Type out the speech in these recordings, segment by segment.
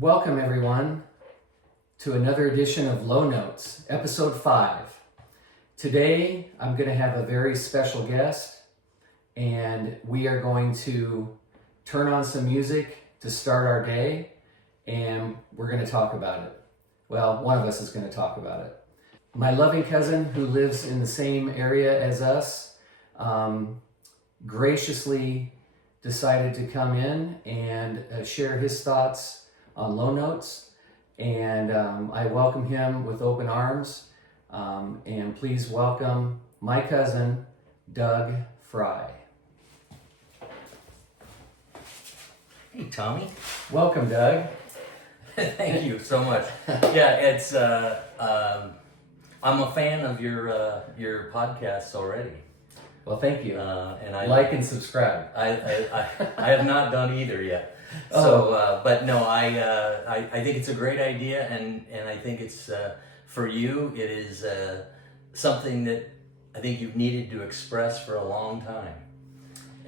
Welcome, everyone, to another edition of Lowe Notes, episode 5. Today, I'm going to have a very special guest, and we are going to turn on some music to start our day, and we're going to talk about it. Well, one of us is going to talk about it. My loving cousin, who lives in the same area as us, graciously decided to come in and share his thoughts on Lowe Notes, and I welcome him with open arms, and please welcome my cousin, Doug Fry. Hey, Tommy. Welcome, Doug. Thank you so much. Yeah, it's I'm a fan of your podcasts already. Well, thank you. And I like and subscribe. I have not done either yet. So, but no, I think it's a great idea, and I think it's for you. It is something that I think you've needed to express for a long time,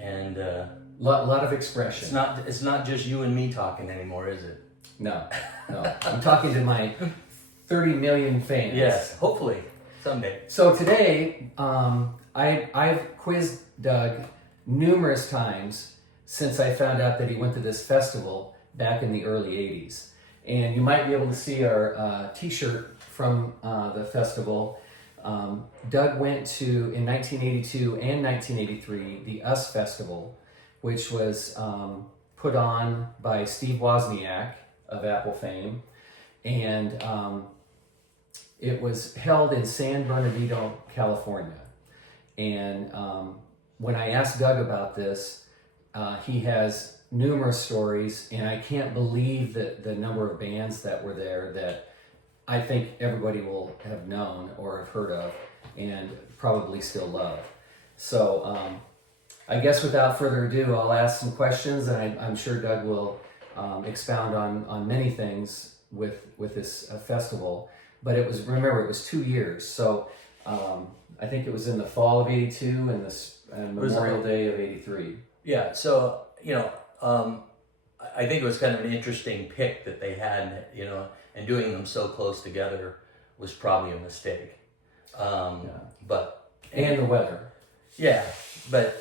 and lot of expression. It's not just you and me talking anymore, is it? No. I'm talking to my 30 million fans. Yes, hopefully someday. So today, I've quizzed Doug numerous times since I found out that he went to this festival back in the early 80s. And you might be able to see our t-shirt from the festival. Doug went to, in 1982 and 1983, the US Festival, which was put on by Steve Wozniak of Apple fame. And it was held in San Bernardino, California. And when I asked Doug about this, he has numerous stories, and I can't believe that the number of bands that were there that I think everybody will have known or have heard of and probably still love. So I guess without further ado, I'll ask some questions, and I'm sure Doug will expound on many things with this festival. But it was 2 years, so I think it was in the fall of 82 and Memorial Day of 83. Yeah, so, I think it was kind of an interesting pick that they had, and doing them so close together was probably a mistake. But... And the weather. Yeah, but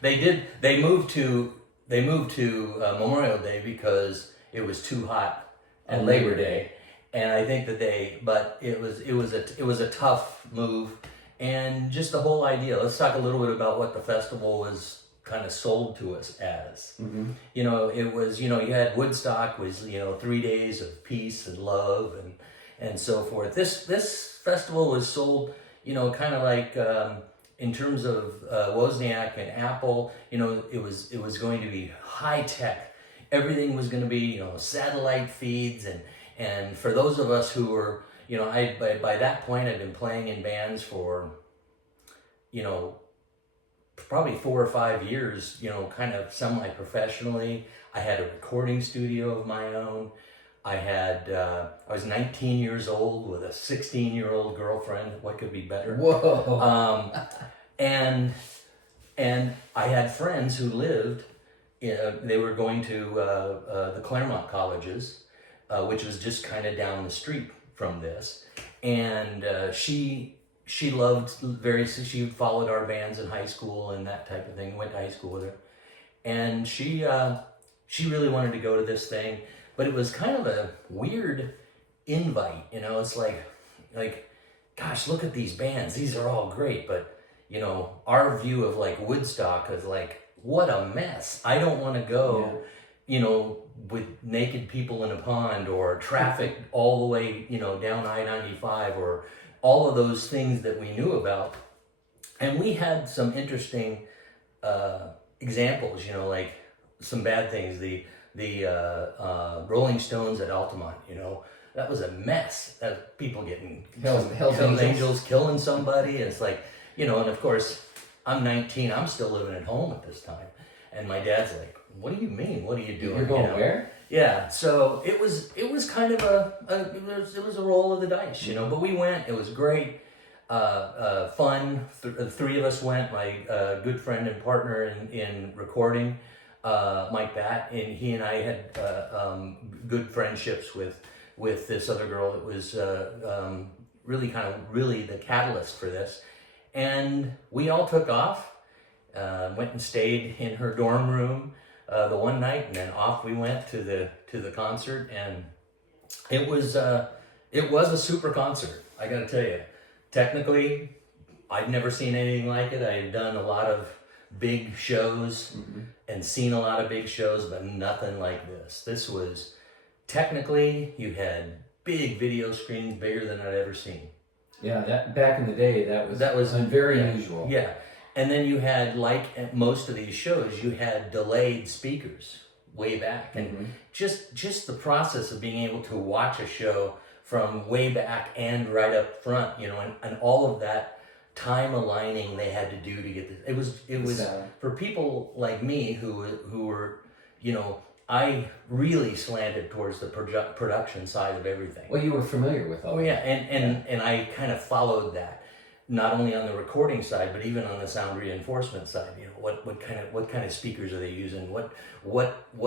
they moved to Memorial Day because it was too hot on Labor Day. And I think that but it was a tough move, and just the whole idea. Let's talk a little bit about what the festival was kind of sold to us as. Mm-hmm. It was, you had Woodstock was, 3 days of peace and love and so forth. This festival was sold, kind of like in terms of Wozniak and Apple. It was going to be high tech. Everything was going to be, satellite feeds, and for those of us who were, by that point I'd been playing in bands for, probably 4 or 5 years, kind of semi-professionally. I had a recording studio of my own. I was 19 years old with a 16-year-old girlfriend. What could be better? Whoa. And I had friends who lived, they were going to the Claremont colleges, which was just kind of down the street from this. And she loved she followed our bands in high school and that type of thing, went to high school with her. And she really wanted to go to this thing, but it was kind of a weird invite, it's like, gosh, look at these bands. These are all great, but, our view of like Woodstock is like, what a mess. I don't want to go, with naked people in a pond or traffic all the way, down I-95 or all of those things that we knew about. And we had some interesting examples, like some bad things. The Rolling Stones at Altamont, that was a mess. People getting Hell's Angels killing somebody. And it's like, and of course, I'm 19. I'm still living at home at this time. And my dad's like, what do you mean? What are you doing? You're going where? Yeah, so it was kind of it was a roll of the dice, But we went. It was great, fun. The three of us went. My good friend and partner in recording, Mike Batt, and he and I had good friendships with this other girl that was really the catalyst for this. And we all took off, went and stayed in her dorm room the one night, and then off we went to the concert, and it was a super concert. I got to tell you, technically, I'd never seen anything like it. I had done a lot of big shows and seen a lot of big shows, but nothing like this. This was technically, you had big video screens, bigger than I'd ever seen. Yeah, that back in the day, that was very unusual. Yeah, and then you had, like at most of these shows, you had delayed speakers way back, and just the process of being able to watch a show from way back and right up front, and all of that time aligning they had to do to get this. It was for people like me who were, I really slanted towards the production side of everything. Well, you were familiar with all. Oh yeah, and I kind of followed that, not only on the recording side, but even on the sound reinforcement side. What kind of speakers are they using? What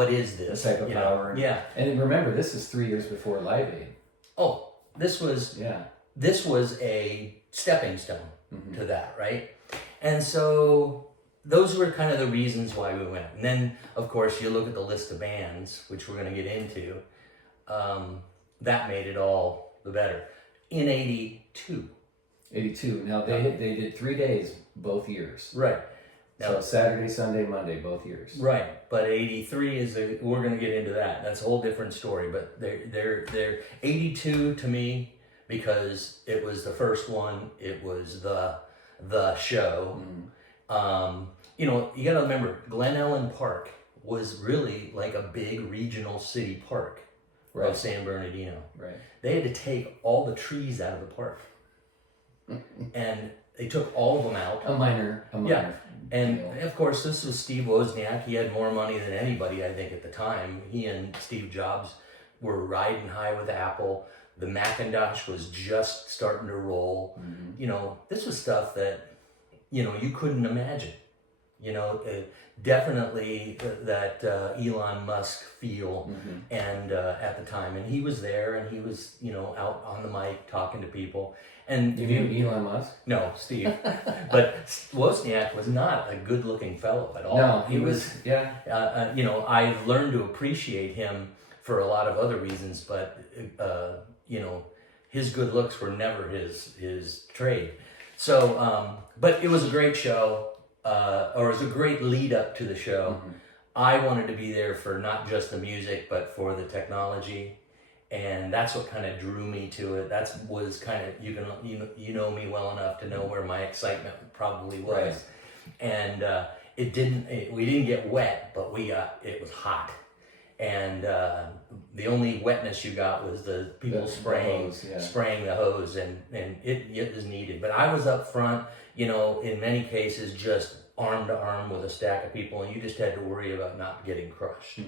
is this? The type of power. Yeah. And remember, this is 3 years before Live Aid. Oh, this was a stepping stone to that, right? And so those were kind of the reasons why we went. And then, of course, you look at the list of bands, which we're going to get into, that made it all the better. In 82. 82. Now, they did 3 days both years. Right. Now, So Saturday, Sunday, Monday, both years. Right. But 83 we're going to get into that. That's a whole different story. But they're 82 to me, because it was the first one. It was the show. You got to remember, Glen Ellen Park was really like a big regional city park of San Bernardino. Right. They had to take all the trees out of the park, and they took all of them out. A minor. Yeah. And deal. of course, this was Steve Wozniak. He had more money than anybody, I think, at the time. He and Steve Jobs were riding high with Apple. The Macintosh was just starting to roll. This was stuff that, you couldn't imagine. Definitely that Elon Musk feel, and at the time, and he was there, and he was, out on the mic talking to people. And You mean Elon Musk? No, Steve. But Wozniak was not a good-looking fellow at all. No, he was. Yeah. I've learned to appreciate him for a lot of other reasons, but his good looks were never his trade. So, but it was a great show, or it was a great lead up to the show. I wanted to be there for not just the music, but for the technology. And that's what kind of drew me to it. That was kind of, you know me well enough to know where my excitement probably was. Right. And we didn't get wet, but it was hot. And the only wetness you got was the people spraying the hose, and it was needed. But I was up front, in many cases, just arm to arm with a stack of people, and you just had to worry about not getting crushed.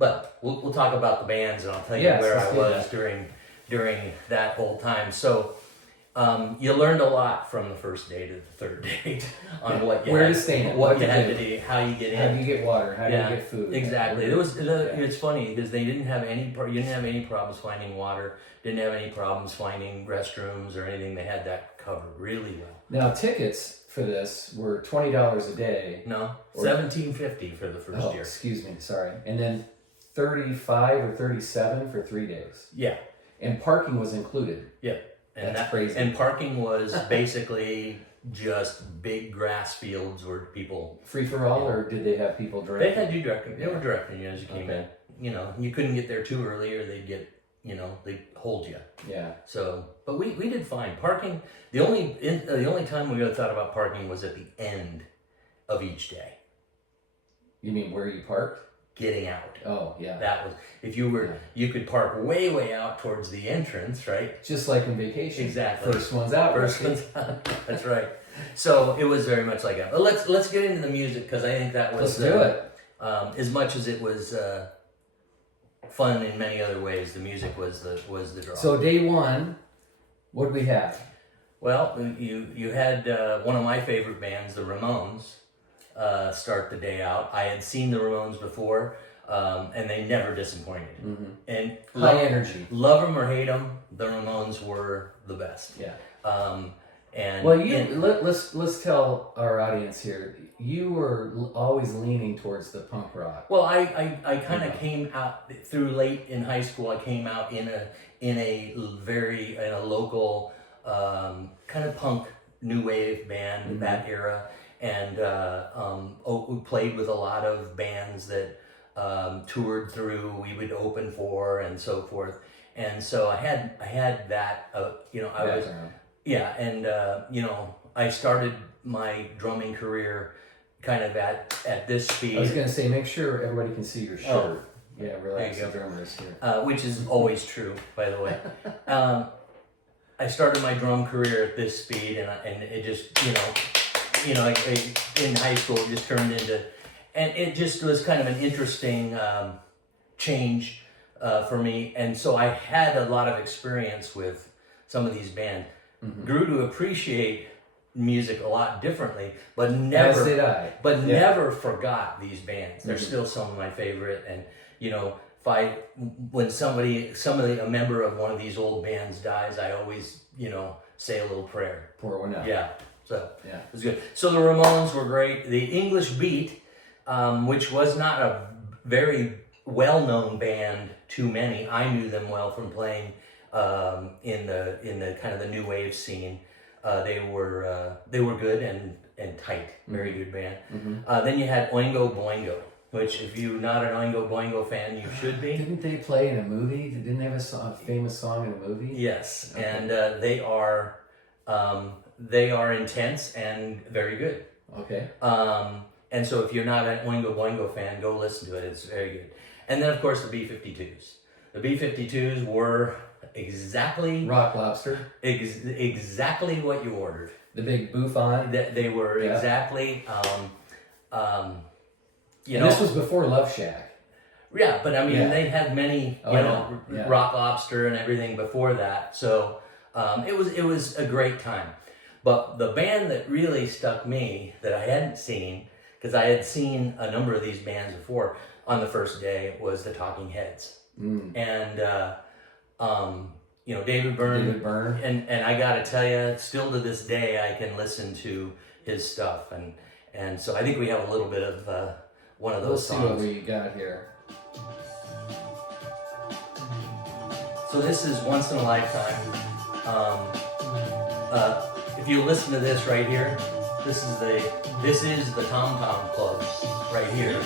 But we'll talk about the bands, and I'll tell you where I was during that whole time. So you learned a lot from the first day to the third date on what you had to do, how you get in, how do you get water, how do you get food. Exactly. It's funny because you didn't have any problems finding water, didn't have any problems finding restrooms or anything. They had that covered really well. Now tickets for this were $20 a day. No, $17.50 for the first year. Excuse me, sorry. And then $35 or $37 for 3 days. Yeah. And parking was included. Yeah. And that's crazy. And parking was basically just big grass fields where people... Free for all, or did they have people directing? They had you directing. They were directing you as you came in. You couldn't get there too early, or they'd get, they'd hold you. Yeah. So, but we did fine. Parking, the only time we really thought about parking was at the end of each day. You mean where you parked? Getting out. Oh, yeah. That was, if you were, you could park way out towards the entrance, right? Just like in vacation. Exactly. First one's out. First one's out. That's right. So it was very much like that. But let's get into the music, because I think that was... Let's do it. As much as it was fun in many other ways, the music was the draw. So day one, what did we have? Well, you had one of my favorite bands, the Ramones. start the day out. I had seen the Ramones before, and they never disappointed. And High energy. Love them or hate them, the Ramones were the best. Yeah. And well, let's tell our audience here. You were always leaning towards the punk rock. Well, I kind of came out through late in high school. I came out in a local kind of punk new wave band in that era, and we played with a lot of bands that toured through. We would open for and so forth, and so I had that. I was. Yeah, and I started my drumming career kind of at this speed. I was going to say, make sure everybody can see your shirt. Oh, yeah, relax the drummers here. Which is always true, by the way. I started my drum career at this speed, and it just, in high school, it just turned into, and it just was kind of an interesting change for me. And so I had a lot of experience with some of these bands. Grew to appreciate music a lot differently, but never, as did I. But never forgot these bands. They're still some of my favorite. And when a member of one of these old bands dies, I always say a little prayer. Pour one out. Yeah. So it was good. So the Ramones were great. The English Beat, which was not a very well-known band to many. I knew them well from playing in the kind of the new wave scene. They were good and tight, very good band. Then you had Oingo Boingo, which if you're not an Oingo Boingo fan, you should be. Didn't they play in a movie? Didn't they have a famous song in a movie? Yes, okay. And they are intense and very good. Okay. And so if you're not an Oingo Boingo fan, go listen to it. It's very good. And then of course the B-52s. The B-52s were exactly Rock Lobster. Exactly what you ordered. The big bouffant. They were exactly. This was before Love Shack. Yeah, but I mean they had many Rock Lobster and everything before that, so it was a great time. But the band that really stuck me that I hadn't seen, because I had seen a number of these bands before on the first day, was the Talking Heads. And David Byrne, and I gotta tell you, still to this day, I can listen to his stuff, and so I think we have a little bit of one of those songs. Let's see what we got here. So this is Once in a Lifetime. If you listen to this right here, this is the Tom Tom Club right here.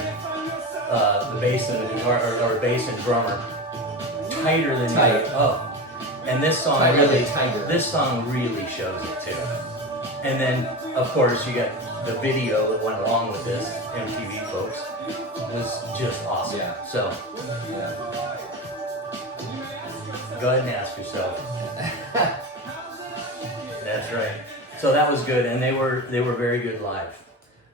The bass and the guitar, or bass and drummer, tighter than tight. And this song this song really shows it too. And then of course you got the video that went along with this. MTV folks, it was just awesome. Yeah. So go ahead and ask yourself. That's right. So that was good, and they were very good live.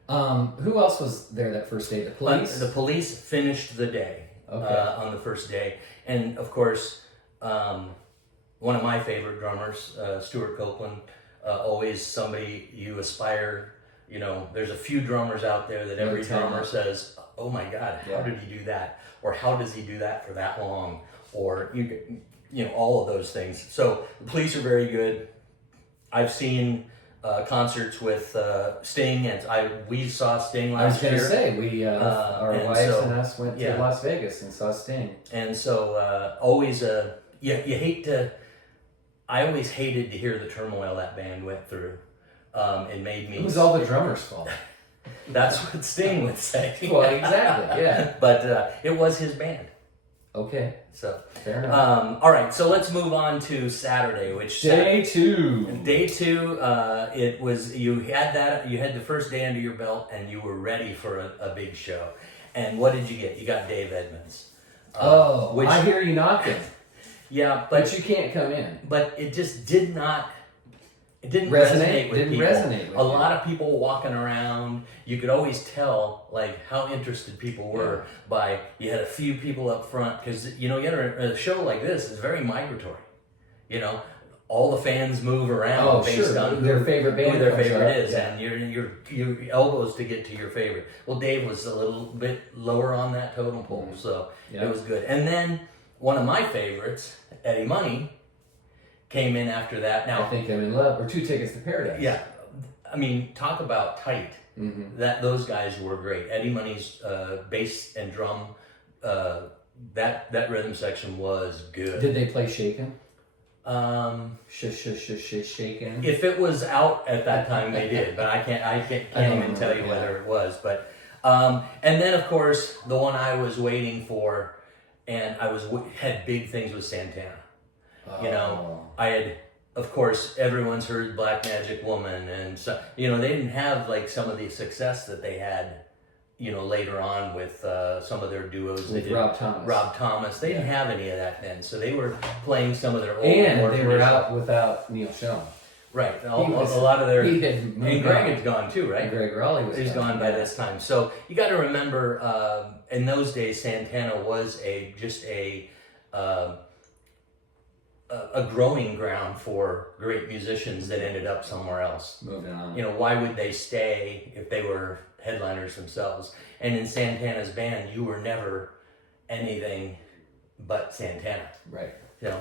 Who else was there that first day? The Police? The Police finished the day on the first day. And of course, one of my favorite drummers, Stuart Copeland, always somebody you aspire. There's a few drummers out there that every drummer says, "Oh my God, how did he do that?" Or "How does he do that for that long?" Or all of those things. So the Police are very good. I've seen concerts with Sting, and we saw Sting last year. I was going to say, our wives and us went to Las Vegas and saw Sting. And so always, you hate to. I always hated to hear the turmoil that band went through. It made me. It was all the drummer's fault. That's what Sting would say. Well, exactly, yeah. But it was his band. Okay. So fair enough. All right, so let's move on to Saturday, which day two. Day two, it was you had the first day under your belt, and you were ready for a big show. And what did you get? You got Dave Edmunds. Which I hear you knocking. Yeah, but you can't come in. But it just didn't resonate with people. Resonate with a lot of people walking around. You could always tell how interested people were by. You had a few people up front because you had a show like this is very migratory. all the fans move around Oh, based sure. on Their favorite band who their comes favorite up, is, yeah. and your elbows to get to your favorite. Well, Dave was a little bit lower on that totem pole, so Yeah. it was good. And then one of my favorites, Eddie Money, came in after that. Now, I Think I'm in Love, or Two Tickets to Paradise. yeah, I mean, talk about tight. Mm-hmm. Those guys were great. Eddie Money's bass and drum, that rhythm section was good. Did they play Shaken? Shaken. Shaken. If it was out at that time, they did, but I can't even tell you whether it was. But and then of course the one I was waiting for, and had big things with Santana. You know, I had, of course, everyone's heard Black Magic Woman, and so they didn't have like some of the success that they had, later on with some of their duos. With Rob Thomas. They didn't have any of that then, so they were playing some of their old. And more they were traditional- out without Neil Schon. Right. A lot of their He had and moved Greg on. had gone too, right? And Greg Raleigh was He's gone by this time. So you got to remember, in those days, Santana was just a growing ground for great musicians that ended up somewhere else. Moving on. Why would they stay if they were headliners themselves? And in Santana's band, you were never anything but Santana. Right.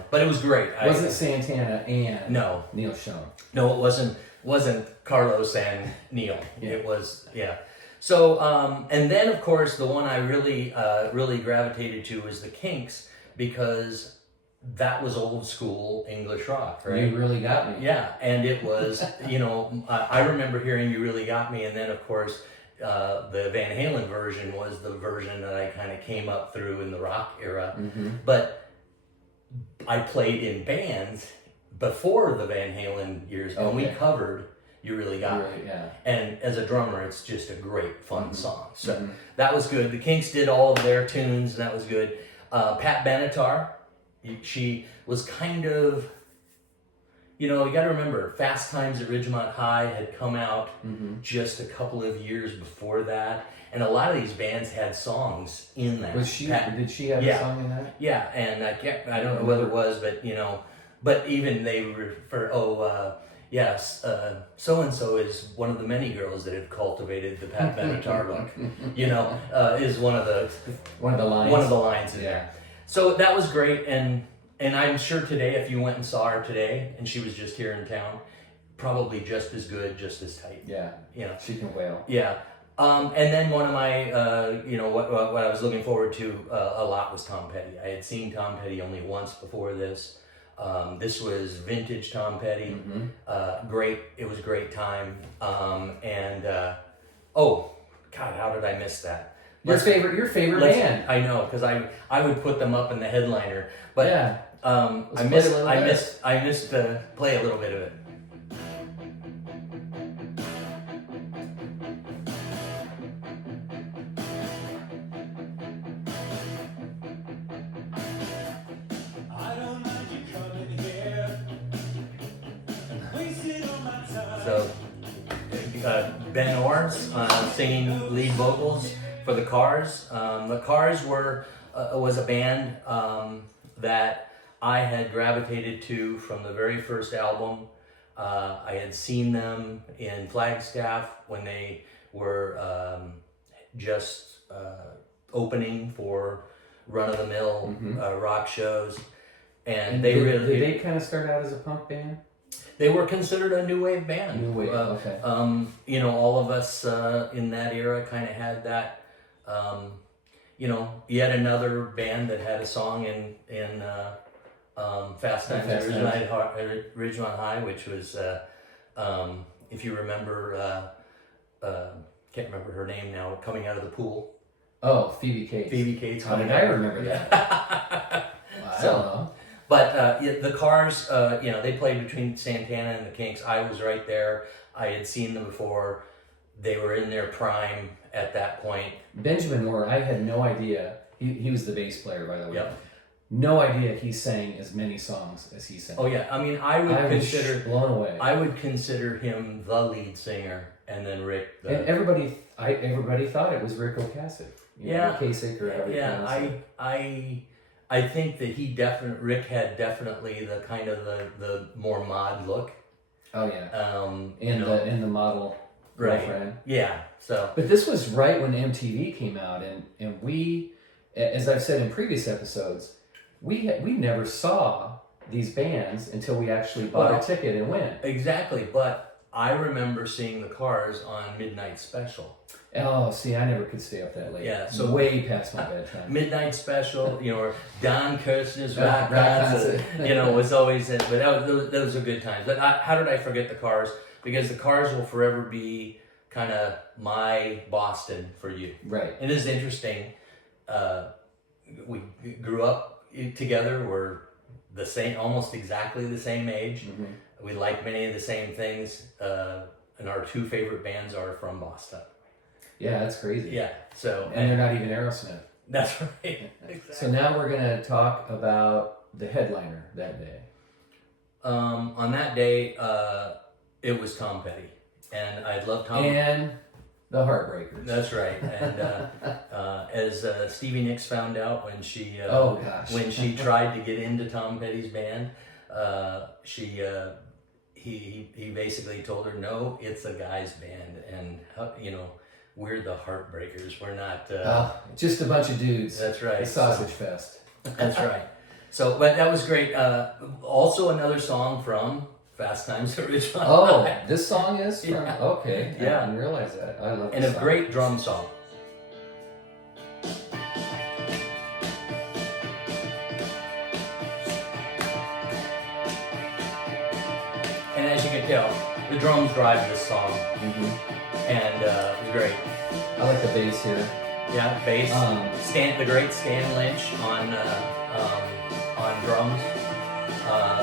But it was great. Wasn't Santana and No. Neil Schon. No, it wasn't Carlos and Neil. Yeah. It was, yeah. So, and then of course the one I really gravitated to was the Kinks, because that was old school English rock, right? You Really Got Me. Yeah, and it was, I remember hearing You Really Got Me, and then of course the Van Halen version was the version that I kind of came up through in the rock era. Mm-hmm. But I played in bands before the Van Halen years, and we Okay. covered You Really Got Me. Right, yeah. And as a drummer, it's just a great, fun Mhm. song. So Mhm. that was good. The Kinks did all of their tunes, and that was good. Pat Benatar, she was kind of, you got to remember, Fast Times at Ridgemont High had come out Mm-hmm. just a couple of years before that. And a lot of these bands had songs in that. Did she have Yeah. a song in that? Yeah, and I don't know whether it was, but but even they refer, yes, so-and-so is one of the many girls that have cultivated the Pat Benatar look, is one of the lines. One of the lines in Yeah. there. So that was great, and I'm sure today, if you went and saw her today, and she was just here in town, probably just as good, just as tight. Yeah. She can wail. Yeah. And then one of my, what I was looking forward to a lot was Tom Petty. I had seen Tom Petty only once before this. This was vintage Tom Petty. Mm-hmm. Great. It was a great time. Oh, God, how did I miss that? Your favorite band. I know, because I would put them up in the headliner, but Yeah. I play a little bit. missed to play a little bit of it. So, Ben Orr singing lead vocals for the Cars. The Cars was a band that I had gravitated to from the very first album. I had seen them in Flagstaff when they were just opening for run-of-the-mill rock shows, and they did they kind of start out as a punk band? They were considered a new wave band. New wave, okay. All of us in that era kind of had that. Yet another band that had a song in Fast Times at Ridgemont High, which was, if you remember, can't remember her name now, coming out of the pool. Oh, Phoebe Cates. Phoebe Cates. How did I remember that? Well, I don't know. But the Cars, they played between Santana and the Kinks. I was right there. I had seen them before. They were in their prime at that point. Benjamin Moore, I had no idea. He was the bass player, by the way. Yep. No idea he sang as many songs as he sang. Oh yeah, I mean, I was blown away. I would consider him the lead singer, and then Rick. And everybody thought it was Rick Ocasek. Yeah. Ocasek or however you pronounce it. I think that Rick had definitely the kind of the more mod look. Oh yeah. In the model girlfriend. Right. Yeah. So. But this was right when MTV came out, and we, as I've said in previous episodes, we never saw these bands until we actually bought a ticket and went. Exactly, but I remember seeing the Cars on Midnight Special. Oh, see, I never could stay up that late. Yeah, so way past my bedtime. Midnight Special, or Don Kirshner's rock Right, concert, was always in. But those are good times. But how did I forget the Cars? Because the Cars will forever be kind of my Boston for you. Right. And it's interesting. We grew up together. We're the same, almost exactly the same age. Mm-hmm. We like many of the same things. And our two favorite bands are from Boston. Yeah, that's crazy. Yeah. So and they're not even Aerosmith. That's right. Exactly. So now we're gonna talk about the headliner that day. On that day, it was Tom Petty, and I love Tom. And the Heartbreakers. That's right. And as Stevie Nicks found out when she when she tried to get into Tom Petty's band, he basically told her, no, it's a guy's band, and we're the Heartbreakers. We're not just a bunch of dudes. That's right. The sausage fest. That's right. So, but that was great. Also, another song from Fast Times at Ridgemont. Oh, this song is from. Yeah. Okay, Yeah. I didn't realize that. I love. And this a song. great drum song. And as you can tell, the drums drive this song, and it was great. I like the bass here. Yeah, bass. The great Stan Lynch on drums.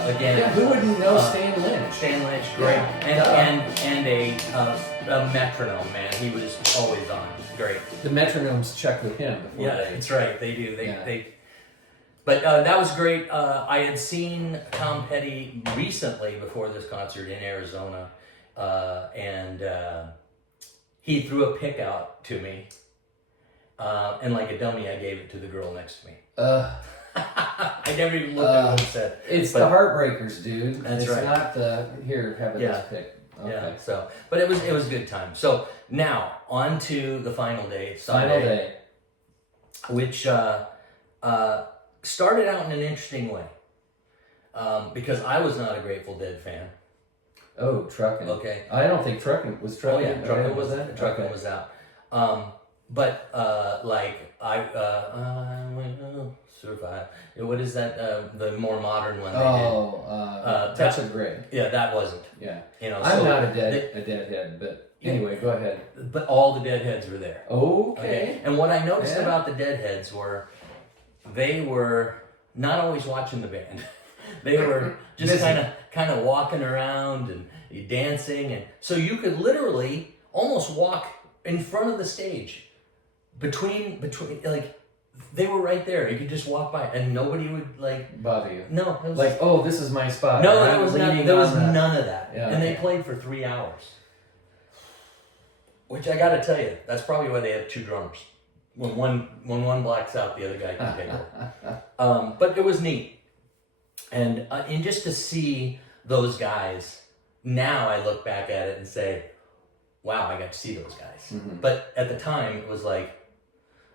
Again, Yeah, who wouldn't know Stan Lynch? Stan Lynch, great, Yeah, and a metronome, man. He was always on. Great. The metronomes check with him before Yeah, that's right. They do. But that was great. I had seen Tom Petty recently before this concert in Arizona, and he threw a pick out to me, and like a dummy, I gave it to the girl next to me. I never even looked at what he said. It's the Heartbreakers, dude. That's it's right. Not the here. Have this pick. Okay. Yeah. So, but it was a good time. So now on to the final day, Sunday, Final day, which started out in an interesting way, because I was not a Grateful Dead fan. Oh, Truckin'. Okay. I don't think Truckin' was Oh Truckin'. yeah, Truckin' was that? Truckin' was out. But like I will survive. What is that? The more modern one they did. Touch of Grey. Yeah, that wasn't. Yeah. I'm so not a deadhead, but anyway, go ahead. But all the Deadheads were there. Okay. And what I noticed about the Deadheads were they were not always watching the band. They were just kind of walking around and dancing, and so you could literally almost walk in front of the stage between like they were right there. You could just walk by and nobody would bother you. No, it was, like, oh, this is my spot. no, there was none of that. Yeah, and they played for 3 hours. Which I got to tell you, that's probably why they have two drummers. When one blacks out, the other guy can take over. But it was neat, and just to see those guys. Now I look back at it and say, "Wow, I got to see those guys." Mm-hmm. But at the time, it was like,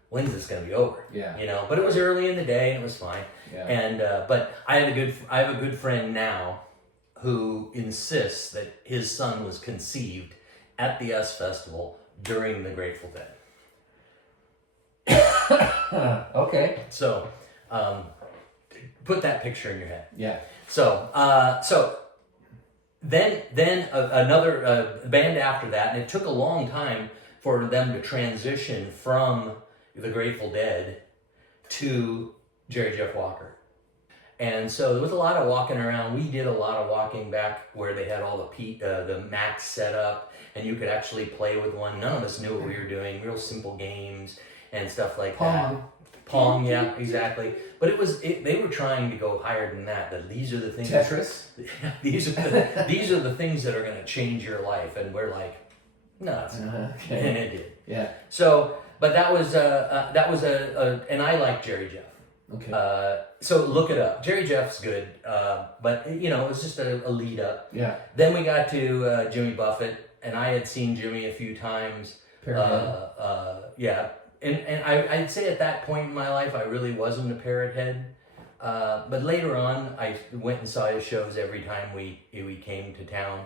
"When's this going to be over?" Yeah. But it was early in the day, and it was fine. Yeah. And but I have a good friend now who insists that his son was conceived at the US Festival during the Grateful Dead. Okay. So, put that picture in your head. Yeah. So then another band after that, and it took a long time for them to transition from the Grateful Dead to Jerry Jeff Walker. And so there was a lot of walking around. We did a lot of walking back where they had all the Macs set up, and you could actually play with one. None of us knew what we were doing. Real simple games and stuff like that. Pong, yeah, exactly. But they were trying to go higher than that. That these are the things. Tetris. these are the things that are going to change your life, and we're like, no, it's not. Okay. And it did. Yeah. So, but that was and I like Jerry Jeff. Okay. So look it up. Jerry Jeff's good, but it was just a lead up. Yeah. Then we got to Jimmy Buffett, and I had seen Jimmy a few times. Yeah, and I'd say at that point in my life, I really wasn't a Parrot Head. But later on, I went and saw his shows every time we came to town.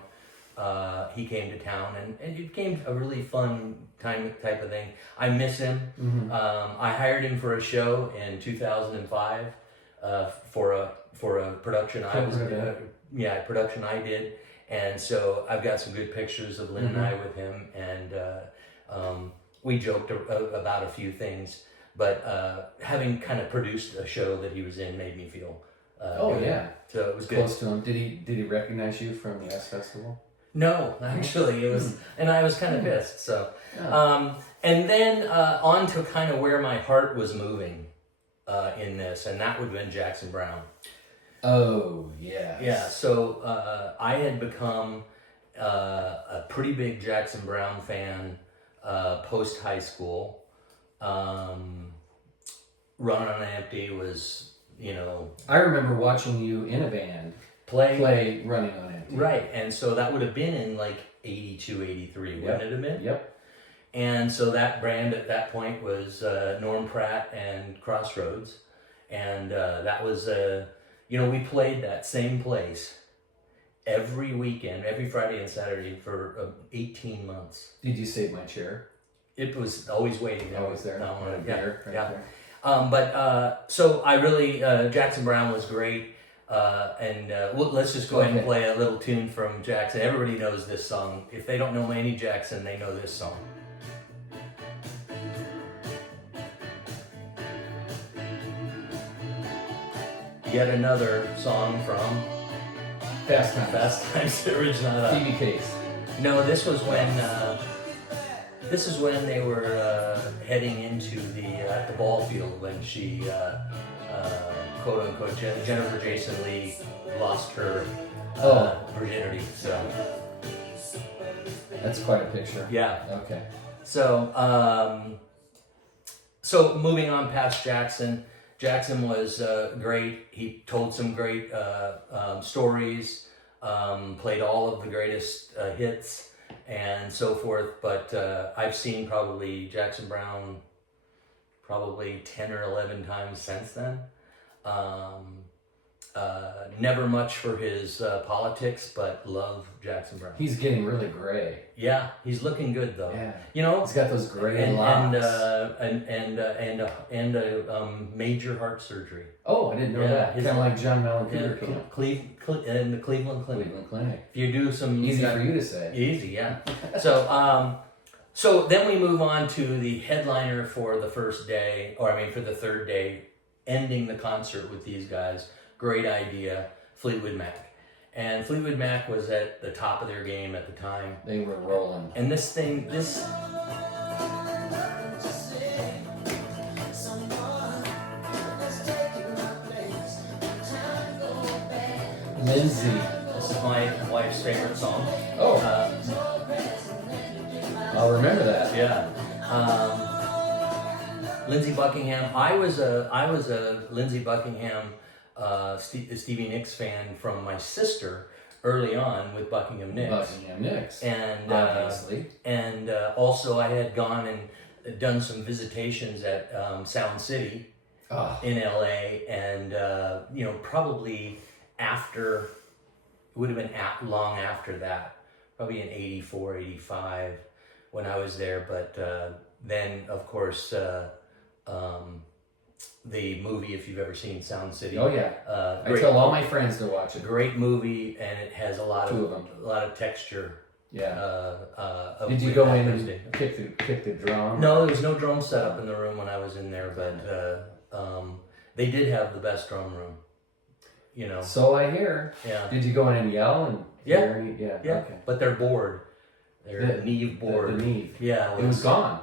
He came to town, and it became a really fun type of thing. I miss him. Mm-hmm. I hired him for a show in 2005 for a production production I did, and so I've got some good pictures of Lynn and I with him, and we joked about a few things. But having kind of produced a show that he was in made me feel good. Yeah, so it was good. Close to him. Did he recognize you from the S Festival? No, actually, it was, and I was kind of pissed. So, Yeah. and then on to kind of where my heart was moving in this, and that would have been Jackson Browne. Oh yeah. Yeah. So I had become a pretty big Jackson Browne fan post high school. Run on Empty was, I remember watching you in a band play Running on Empty. Right, and so that would have been in like 82, 83, wouldn't it have been? Yep. And so that brand at that point was Norm Pratt and Crossroads. And that was, we played that same place every weekend, every Friday and Saturday for 18 months. Did you save my chair? It was always waiting. Always there. So I really, Jackson Browne was great. Let's just go ahead and play a little tune from Jackson. Everybody knows this song. If they don't know any Jackson, they know this song. Yet another song from Fast Times at Ridgemont High. Phoebe Case. No, this was when they were heading into the ball field when she quote unquote Jennifer Jason Leigh lost her virginity. So that's quite a picture. Yeah. Okay. So so moving on past Jackson. Jackson was great. He told some great stories, played all of the greatest hits and so forth. But I've seen probably Jackson Browne probably 10 or 11 times since then. Never much for his politics, but love Jackson Browne. He's getting really gray. Yeah, he's looking good though. Yeah. He's got those gray locks. And major heart surgery. Oh, I didn't know that. Kind of like John Mellencamp. In the Cleveland Clinic. If you do some easy for you to say. Easy, yeah. So then we move on to the headliner for the first day, for the third day, ending the concert with these guys. Great idea, Fleetwood Mac. And Fleetwood Mac was at the top of their game at the time. They were rolling. And Lindsay. This is my wife's favorite song. Oh. I'll remember that. Yeah. Lindsey Buckingham. I was a Lindsey Buckingham, Stevie Nicks fan from my sister early on with Buckingham Nicks. And obviously. And also I had gone and done some visitations at Sound City in LA, and probably after, it would have been long after that, probably in 84, 85 when I was there. But then of course the movie, if you've ever seen Sound City. Oh yeah. I tell all my friends to watch it. Great movie, and it has a lot of texture. Yeah. Did you go in and kick the drum? No, there was no drum set up in the room when I was in there, but they did have the best drum room. So I hear. Yeah. Did you go in and yell and? Yeah. Yeah. Okay. But they're bored. They're the Neve board. The Neve. Yeah. It was gone.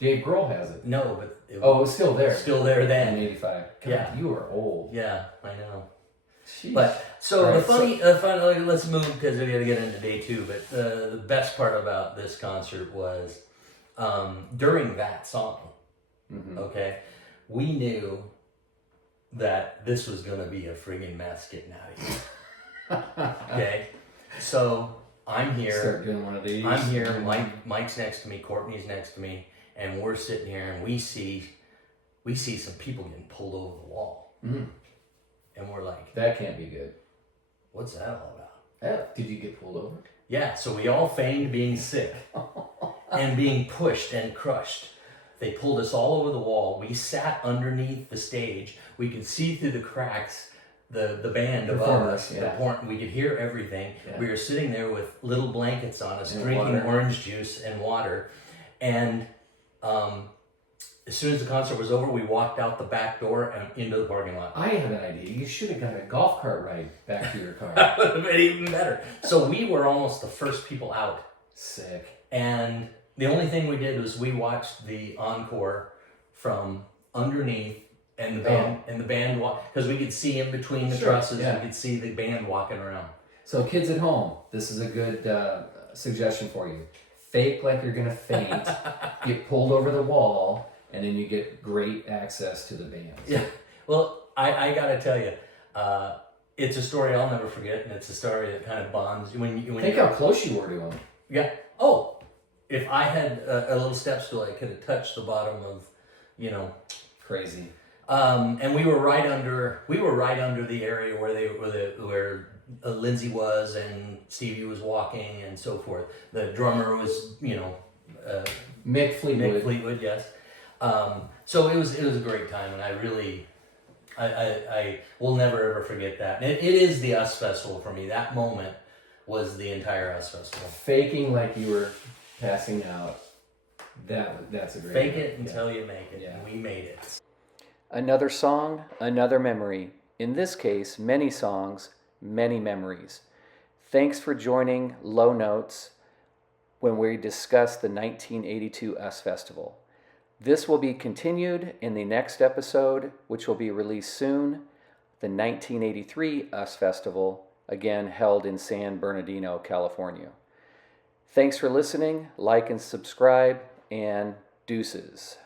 Dave Grohl has it. No, but it was still there. Still there then. In '85. God, you are old. Yeah, I know. Jeez. But so the funny, let's move because we got to get into day two. But the best part about this concert was during that song. Mm-hmm. Okay, we knew that this was going to be a friggin' mess getting out of here. Okay? So I'm here. Start doing one of these. I'm here. Mike's next to me. Courtney's next to me. And we're sitting here and we see some people getting pulled over the wall. Mm. And we're like, That can't be good. what's that all about? Did you get pulled over? Yeah, so we all feigned being sick and being pushed and crushed. They pulled us all over the wall. We sat underneath the stage. We could see through the cracks the band above us. Yeah. We could hear everything. Yeah. We were sitting there with little blankets on us, And drinking water. orange juice and water. And as soon as the concert was over, we walked out the back door and into the parking lot. I have an idea. You should have got a golf cart ride back to your car. That would have been even better. So we were almost the first people out. Sick. And the only thing we did was we watched the encore from underneath, and the band because we could see in between the trusses. Yeah. We could see the band walking around. So kids at home, this is a good suggestion for you. Fake like you're gonna faint, get pulled over the wall, and then you get great access to the band. Yeah. Well, I gotta tell you, it's a story I'll never forget, and it's a story that kind of bonds when Think how close you were to them. Yeah. Oh, if I had a little step stool, I could have touched the bottom of, Crazy. And we were right under the area where Lindsay was and Stevie was walking and so forth. The drummer was, Mick Fleetwood. Mick Fleetwood, yes. So it was a great time, and I will never ever forget that. And it is the US Festival for me. That moment was the entire US Festival. Faking like you were passing out. That's a great Fake one. it until you make it. Yeah. And we made it. Another song, another memory. In this case, many songs, many memories. Thanks for joining Lowe Notes when we discuss the 1982 US Festival. This will be continued in the next episode, which will be released soon, the 1983 US Festival, again held in San Bernardino, California. Thanks for listening, like and subscribe, and deuces.